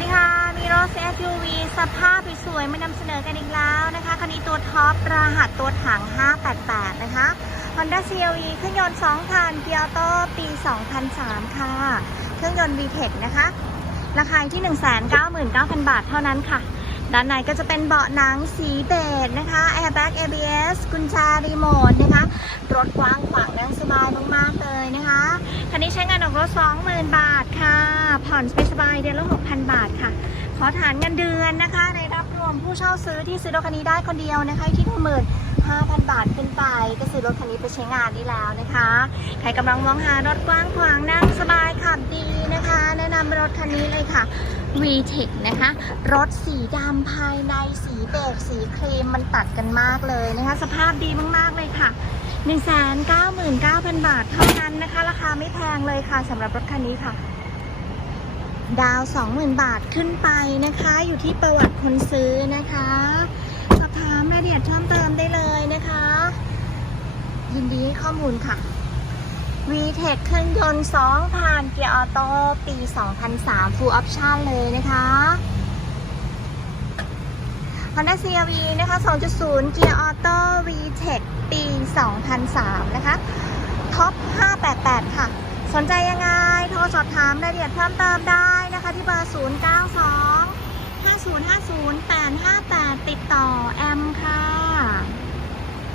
ดีค่ะ มีรถ SUV สภาพสวยๆมานำเสนอกันอีกแล้วนะคะคันนี้ตัวท็อปรหัสตัวถัง 588 นะคะ Honda CRV เครื่องยนต์2,000เกียร์ออโต้ปี 2003 ค่ะ เครื่องยนต์ VTEC นะคะ ราคาที่ 199,000 บาทเท่านั้นค่ะ ด้านในก็จะเป็นเบาะหนังสีเบจนะคะ Airbag ABS กุญแจรีโมทนะคะ รถกว้างขวางนั่งสบายมากๆเลยนะคะ คั นนี้ใช้งานออกรถ20,000 บาทค่ะ ผ่อนสบายๆเดือนละ 6,000 บาทค่ะ ขอฐานเงินเดือนนะคะ ในรับรวมผู้เช่าซื้อที่ซื้อรถคันนี้ได้คนเดียวนะคะอยู่ที่15,000บาทขึ้นไป ก็ซื้อรถคันนี้ไปใช้งานได้แล้วนะคะ ใครกำลังมองหารถกว้างขวางนั่งสบายขับดีนะคะ แนะนำรถคันนี้เลยค่ะ VTEC นะคะ รถสีดำภายในสีเบจสีครีมมันตัดกันมากเลยนะคะ สภาพดีมากๆเลยค่ะ 199,000 บาทเท่านั้นนะคะ ราคาไม่แพงเลยค่ะสำหรับรถคันนี้ค่ะ ดาว 20,000 บาทขึ้นไปนะคะ อยู่ที่ประวัติคนซื้อนะคะสอบถามรายละเอียดเพิ่มเติมได้เลยนะคะ ยินดีให้ข้อมูลค่ะ VTEC เครื่องยนต์2ผ่านเกียร์ออโต้ปี 2003 Full Option เลยนะคะ Honda CRV นะคะ 2.0 เกียร์ออโต้ VTEC ปี 2003 นะคะ ท็อป 588 ค่ะ สนใจยังไง โทรสอบถามรายละเอียดเพิ่มเติมได้นะคะที่เบอร์ 092 5050 858 ติดต่อแอมค่ะ